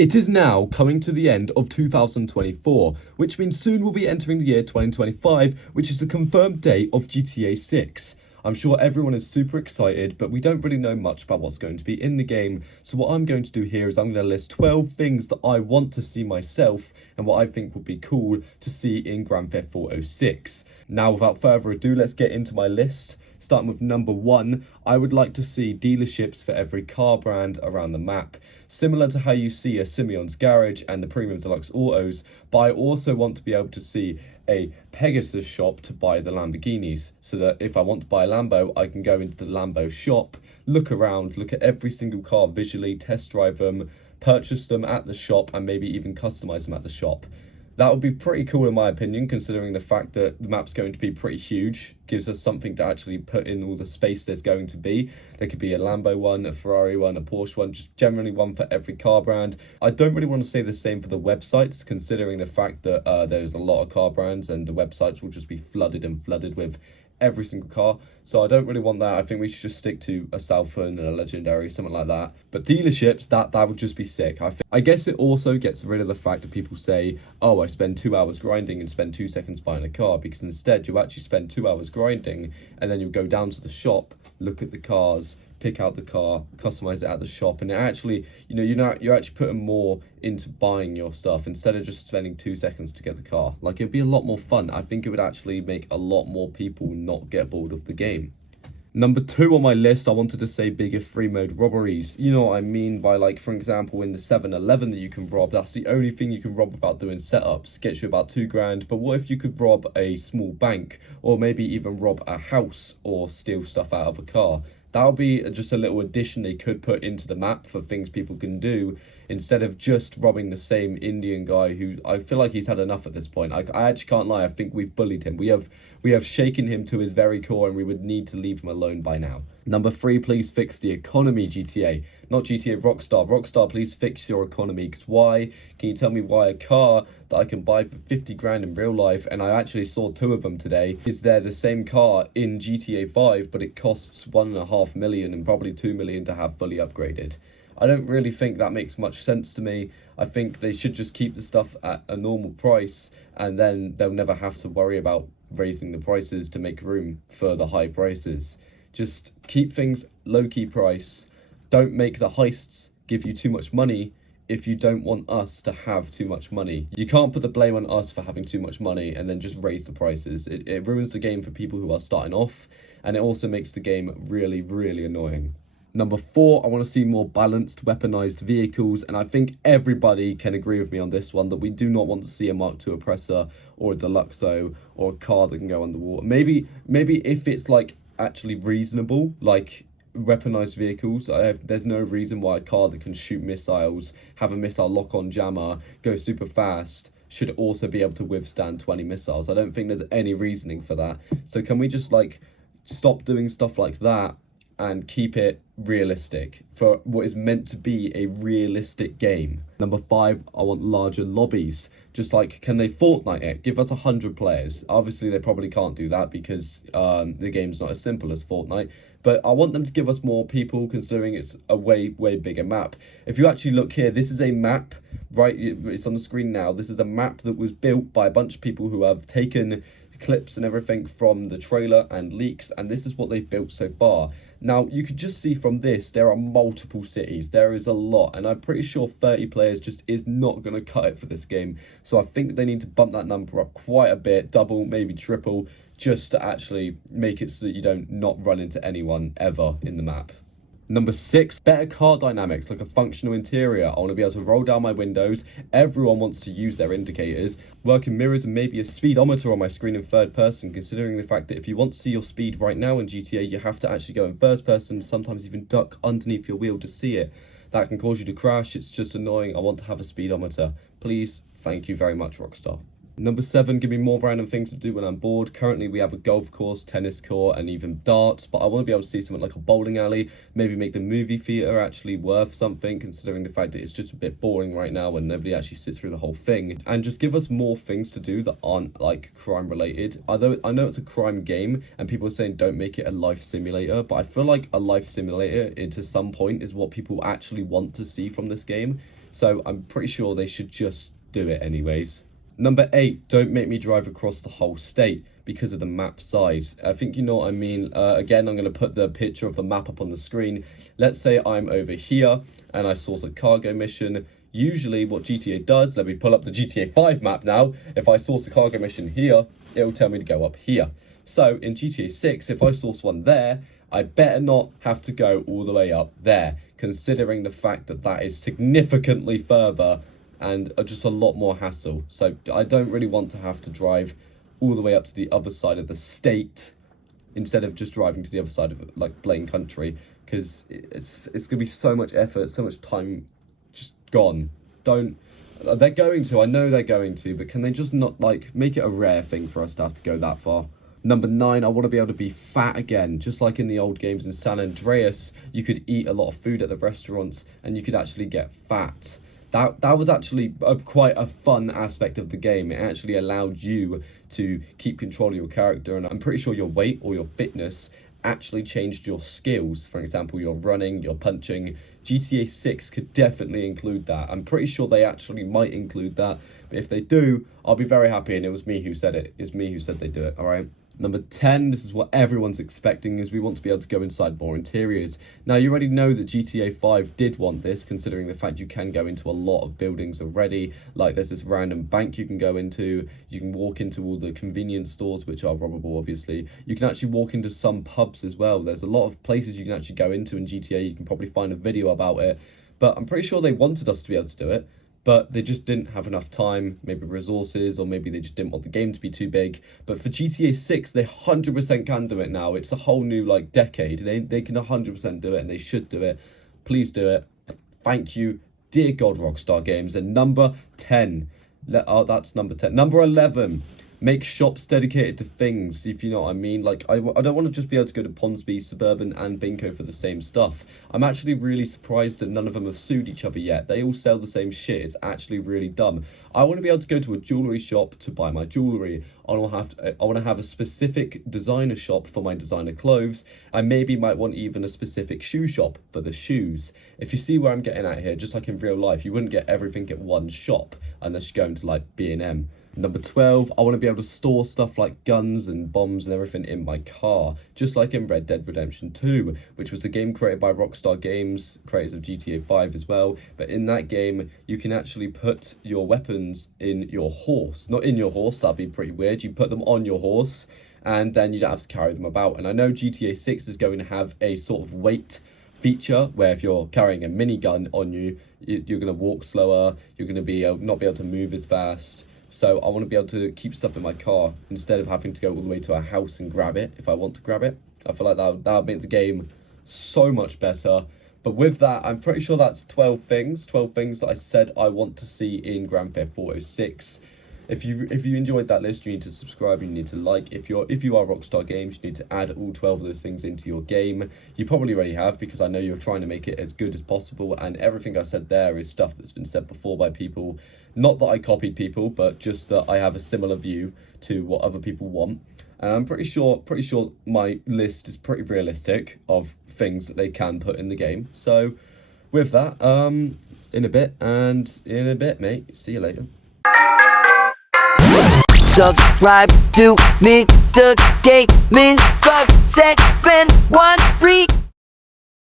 It is now coming to the end of 2024, which means soon we'll be entering the year 2025, which is the confirmed date of GTA 6. I'm sure everyone is super excited, but we don't really know much about what's going to be in the game. So what I'm going to do here is I'm going to list 12 things that I want to see myself and what I think would be cool to see in Grand Theft Auto 6. Now, without further ado, let's get into my list. Starting with number 1, I would like to see dealerships for every car brand around the map. Similar to how you see a Simeon's Garage and the Premium Deluxe Autos, but I also want to be able to see a Pegasus shop to buy the Lamborghinis, so that if I want to buy a Lambo, I can go into the Lambo shop, look around, look at every single car visually, test drive them, purchase them at the shop, and maybe even customize them at the shop. That would be pretty cool in my opinion, considering the fact that the map's going to be pretty huge. Gives us something to actually put in all the space there's going to be. There could be a Lambo one, a Ferrari one, a Porsche one, just generally one for every car brand. I don't really want to say the same for the websites, considering the fact that there's a lot of car brands and the websites will just be flooded with every single car. So I don't really want that. I think we should just stick to a Southern and a Legendary, something like that. But dealerships, that would just be sick. I guess it also gets rid of the fact that people say, oh, I spend 2 hours grinding and spend 2 seconds buying a car, because instead you actually spend 2 hours grinding and then you go down to the shop, look at the cars, pick out the car, customize it at the shop, and it actually, you're actually putting more into buying your stuff instead of just spending 2 seconds to get the car. Like, it'd be a lot more fun. I think it would actually make a lot more people not get bored of the game. Number 2 on my list, I wanted to say bigger free mode robberies. You know what I mean by, like, for example, in the 7-Eleven that you can rob, that's the only thing you can rob without doing setups. Gets you about 2 grand, but what if you could rob a small bank, or maybe even rob a house or steal stuff out of a car? That would be just a little addition they could put into the map for things people can do, instead of just robbing the same Indian guy who I feel like he's had enough at this point. I actually can't lie, I think we've bullied him. We have shaken him to his very core, and we would need to leave him alone by now. Number 3, please fix the economy, GTA. Not GTA Rockstar. Rockstar, please fix your economy. Because why? Can you tell me why a car that I can buy for 50 grand in real life, and I actually saw 2 of them today, is there the same car in GTA 5, but it costs 1.5 million and probably 2 million to have fully upgraded? I don't really think that makes much sense to me. I think they should just keep the stuff at a normal price, and then they'll never have to worry about raising the prices to make room for the high prices. Just keep things low-key price. Don't make the heists give you too much money if you don't want us to have too much money. You can't put the blame on us for having too much money and then just raise the prices. It ruins the game for people who are starting off, and it also makes the game really, really annoying. Number 4, I want to see more balanced weaponized vehicles, and I think everybody can agree with me on this one, that we do not want to see a Mark II Oppressor or a Deluxo or a car that can go underwater. Maybe if it's like actually reasonable, like weaponized vehicles. There's no reason why a car that can shoot missiles, have a missile lock-on jammer, go super fast, should also be able to withstand 20 missiles. I don't think there's any reasoning for that. So can we just like stop doing stuff like that and keep it realistic for what is meant to be a realistic game? Number 5, I want larger lobbies. Just like, can they Fortnite it? Give us 100 players. Obviously, they probably can't do that because the game's not as simple as Fortnite. But I want them to give us more people, considering it's a way bigger map. If you actually look here, this is a map, right? It's on the screen now. This is a map that was built by a bunch of people who have taken clips and everything from the trailer and leaks, and this is what they've built so far. Now, you can just see from this, there are multiple cities. There is a lot, and I'm pretty sure 30 players just is not going to cut it for this game. So I think they need to bump that number up quite a bit, double, maybe triple, just to actually make it so that you don't not run into anyone ever in the map. Number 6, better car dynamics, like a functional interior. I want to be able to roll down my windows. Everyone wants to use their indicators. Working mirrors and maybe a speedometer on my screen in third person, considering the fact that if you want to see your speed right now in GTA, you have to actually go in first person, sometimes even duck underneath your wheel to see it. That can cause you to crash. It's just annoying. I want to have a speedometer. Please, thank you very much, Rockstar. Number 7, give me more random things to do when I'm bored. Currently, we have a golf course, tennis court, and even darts, but I want to be able to see something like a bowling alley, maybe make the movie theater actually worth something, considering the fact that it's just a bit boring right now and nobody actually sits through the whole thing. And just give us more things to do that aren't, like, crime-related. Although I know it's a crime game, and people are saying don't make it a life simulator, but I feel like a life simulator, to some point, is what people actually want to see from this game. So I'm pretty sure they should just do it anyways. Number 8, don't make me drive across the whole state because of the map size. I think you know what I mean. Again, I'm going to put the picture of the map up on the screen. Let's say I'm over here and I source a cargo mission. Usually what GTA does, let me pull up the GTA 5 map now. If I source a cargo mission here, it'll tell me to go up here. So in GTA 6, if I source one there, I better not have to go all the way up there, considering the fact that that is significantly further and just a lot more hassle. So I don't really want to have to drive all the way up to the other side of the state instead of just driving to the other side of like Blaine country, because it's gonna be so much effort, so much time just gone. They're going to, I know they're going to, but can they just not like make it a rare thing for us to have to go that far? Number 9, I want to be able to be fat again. Just like in the old games in San Andreas, you could eat a lot of food at the restaurants and you could actually get fat. That was actually quite a fun aspect of the game. It actually allowed you to keep control of your character, and I'm pretty sure your weight or your fitness actually changed your skills. For example, your running, your punching. GTA 6 could definitely include that. I'm pretty sure they actually might include that. But if they do, I'll be very happy, and it was me who said it. It's me who said they do it, all right? Number 10, this is what everyone's expecting, is we want to be able to go inside more interiors. Now, you already know that GTA 5 did want this, considering the fact you can go into a lot of buildings already. Like, there's this random bank you can go into. You can walk into all the convenience stores, which are robbable, obviously. You can actually walk into some pubs as well. There's a lot of places you can actually go into in GTA. You can probably find a video about it. But I'm pretty sure they wanted us to be able to do it, but they just didn't have enough time, maybe resources, or maybe they just didn't want the game to be too big. But for GTA 6, they 100% can do it now. It's a whole new, like, decade. They can 100% do it, and they should do it. Please do it. Thank you, dear God, Rockstar Games. And number 10. Oh, that's number 10. Number 11. Make shops dedicated to things, if you know what I mean. Like, I don't want to just be able to go to Ponsby, Suburban, and Binko for the same stuff. I'm actually really surprised that none of them have sued each other yet. They all sell the same shit. It's actually really dumb. I want to be able to go to a jewellery shop to buy my jewellery. I want to have a specific designer shop for my designer clothes. I maybe might want even a specific shoe shop for the shoes. If you see where I'm getting at here, just like in real life, you wouldn't get everything at one shop unless you go into like B&M. Number 12, I want to be able to store stuff like guns and bombs and everything in my car, just like in Red Dead Redemption 2, which was a game created by Rockstar Games, creators of GTA 5 as well. But in that game, you can actually put your weapons in your horse. Not in your horse, that'd be pretty weird. You put them on your horse, and then you don't have to carry them about. And I know GTA 6 is going to have a sort of weight feature where if you're carrying a minigun on you, you're going to walk slower, you're going to be not be able to move as fast. So I want to be able to keep stuff in my car instead of having to go all the way to a house and grab it if I want to grab it. I feel like that would make the game so much better. But with that, I'm pretty sure that's 12 things that I said I want to see in Grand Theft Auto 6. If you enjoyed that list, you need to subscribe, you need to like. If you are Rockstar Games, you need to add all 12 of those things into your game. You probably already have, because I know you're trying to make it as good as possible, and everything I said there is stuff that's been said before by people. Not that I copied people, but just that I have a similar view to what other people want. And I'm pretty sure my list is pretty realistic of things that they can put in the game. So with that, in a bit, mate. See you later. Subscribe to Mr. Gaming 5 7 1 3